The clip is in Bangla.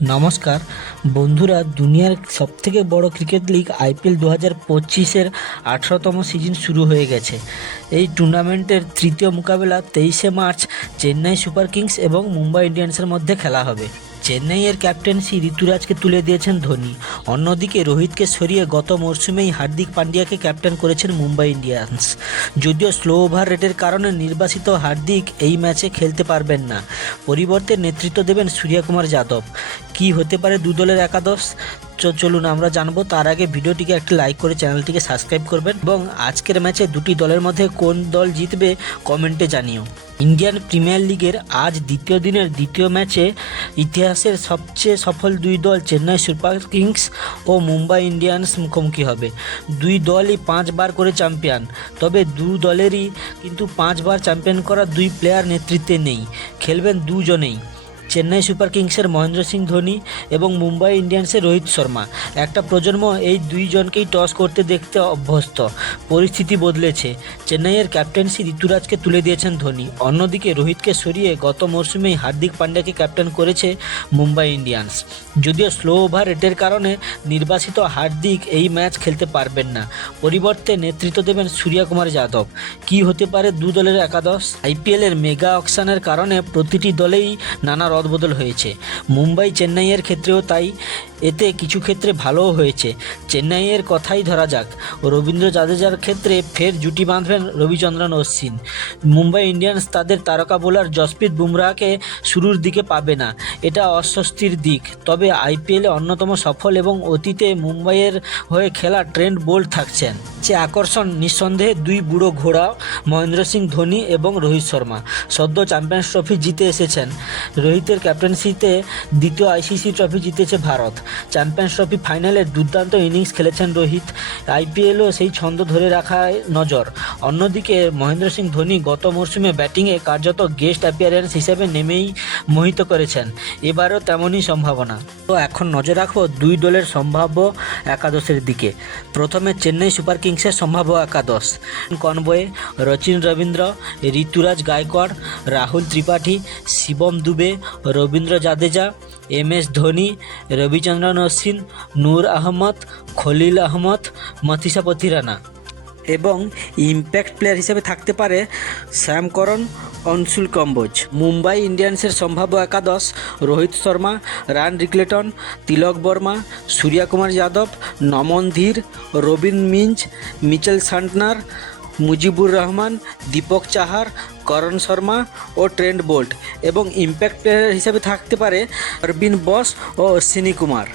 নমস্কার বন্ধুরা, দুনিয়ার সবথেকে বড় ক্রিকেট লিগ আইপিএল 2025-এর 18তম সিজন শুরু হয়ে গেছে। এই টুর্নামেন্টের তৃতীয় মোকাবেলা 23শে মার্চ চেন্নাই সুপার কিংস এবং মুম্বাই ইন্ডিয়ান্সের মধ্যে খেলা হবে। চেন্নাইয়ের ক্যাপ্টেন্সি ঋতুরাজকে তুলে দিয়েছেন ধোনি। অন্যদিকে রোহিতকে সরিয়ে গত মরশুমেই হার্দিক পান্ডিয়াকে ক্যাপ্টেন করেছেন মুম্বাই ইন্ডিয়ান্স। যদিও স্লো ওভার রেটের কারণে নির্বাসিত হার্দিক এই ম্যাচে খেলতে পারবেন না। পরিবর্তে নেতৃত্ব দেবেন সূর্যকুমার যাদব। কি হতে পারে দু দলের একাদশ, চলুন আমরা জানবো। তার আগে ভিডিওটিকে একটি লাইক করে চ্যানেলটিকে সাবস্ক্রাইব করবেন এবং আজকের ম্যাচে দুটি দলের মধ্যে কোন দল জিতবে কমেন্টে জানিও। ইন্ডিয়ান প্রিমিয়ার লিগের আজ দ্বিতীয় দিনের দ্বিতীয় ম্যাচে ইতিহাসের সবচেয়ে সফল দুই দল চেন্নাই সুপার কিংস ও মুম্বাই ইন্ডিয়ান্স মুখোমুখি হবে। দুই দলই 5 বার করে চ্যাম্পিয়ন, তবে দু দলেরই কিন্তু 5 বার চ্যাম্পিয়ন করা দুই প্লেয়ার নেতৃত্বে নেই। খেলবেন দুজনেই, চেন্নাই সুপার কিংসের মহেন্দ্র সিং ধোনি এবং মুম্বাই ইন্ডিয়ান্সের রোহিত শর্মা। একটা প্রজন্ম এই দুইজনকেই টস করতে দেখতে অভ্যস্ত। পরিস্থিতি বদলেছে, চেন্নাইয়ের ক্যাপ্টেন্সি ঋতুরাজকে তুলে দিয়েছেন ধোনি। অন্যদিকে রোহিতকে সরিয়ে গত মরশুমেই হার্দিক পান্ডিয়াকে ক্যাপ্টেন করেছে মুম্বাই ইন্ডিয়ান্স। যদিও স্লো ওভার রেটের কারণে নির্বাসিত হার্দিক এই ম্যাচ খেলতে পারবেন না। পরিবর্তে নেতৃত্ব দেবেন সূর্যকুমার যাদব। কি হতে পারে দু দলের একাদশ? আইপিএলের মেগা অকশনের কারণে প্রতিটি দলেই নানা রদবদল হয়েছে। মুম্বাই চেন্নাইয়ের ক্ষেত্রেও তাই। এতে কিছু ক্ষেত্রে ভালোও হয়েছে। চেন্নাইয়ের কথাই ধরা যাক, রবীন্দ্র জাদেজার ক্ষেত্রে ফের জুটি বাঁধবেন রবিচন্দ্রন অশ্বিন। মুম্বাই ইন্ডিয়ান্স তাদের তারকা বোলার জসপ্রীত বুমরাহকে শুরুর দিকে পাবে না, এটা অস্বস্তির দিক। তবে আইপিএলে অন্যতম সফল এবং অতীতে মুম্বাইয়ের হয়ে খেলা ট্রেন্ট বোল্ট থাকছেন। যে আকর্ষণ নিঃসন্দেহে দুই বুড়ো ঘোড়া মহেন্দ্র সিং ধোনি এবং রোহিত শর্মা। সদ্য চ্যাম্পিয়ন্স ট্রফি জিতে এসেছেন। রোহিতের ক্যাপ্টেন্সিতে দ্বিতীয় আইসিসি ট্রফি জিতেছে ভারত। চ্যাম্পিয়ন্স ট্রফি ফাইনালে দুর্দান্ত ইনিংস খেলেছেন রোহিত। আইপিএলও সেই ছন্দ ধরে রাখায় নজর। অন্যদিকে মহেন্দ্র সিং ধোনি গত মরশুমে ব্যাটিংয়ে কার্যত গেস্ট অ্যাপিয়ারেন্স হিসেবে নেমেই মোহিত করেছেন। এবারও তেমনই সম্ভাবনা। তো এখন নজর রাখবো দুই দলের সম্ভাব্য একাদশের দিকে। প্রথমে চেন্নাই সুপার কিংসের সম্ভাব্য একাদশ। কনবয়ে রচিন রবীন্দ্র, ঋতুরাজ গায়কোয়াড়, রাহুল ত্রিপাঠী, শিবম দুবে, রবীন্দ্র জাদেজা, এম.এস ধোনি, রবিচন্দ্রন অশ্বিন, নূর আহমদ, খলিল আহমদ, মথিসা পথিরানা। এবং ইম্প্যাক্ট প্লেয়ার হিসেবে থাকতে পারে শ্যাম করণ, অনসুল কম্বোজ। মুম্বাই ইন্ডিয়ান্সের সম্ভাব্য একাদশ: রোহিত শর্মা, রান রিকলেটন, তিলক বর্মা, সূর্যকুমার যাদব, নমন ধীর, রবিন মিঞ্জ, মিচেল সান্টনার, মুজিবুর রহমান, দীপক চাহার, করণ শর্মা ও ট্রেন্ট বোল্ট। এবং ইম্প্যাক্ট প্লেয়ার হিসেবে থাকতে পারে অরবিন বস ও অশ্বিনী কুমার।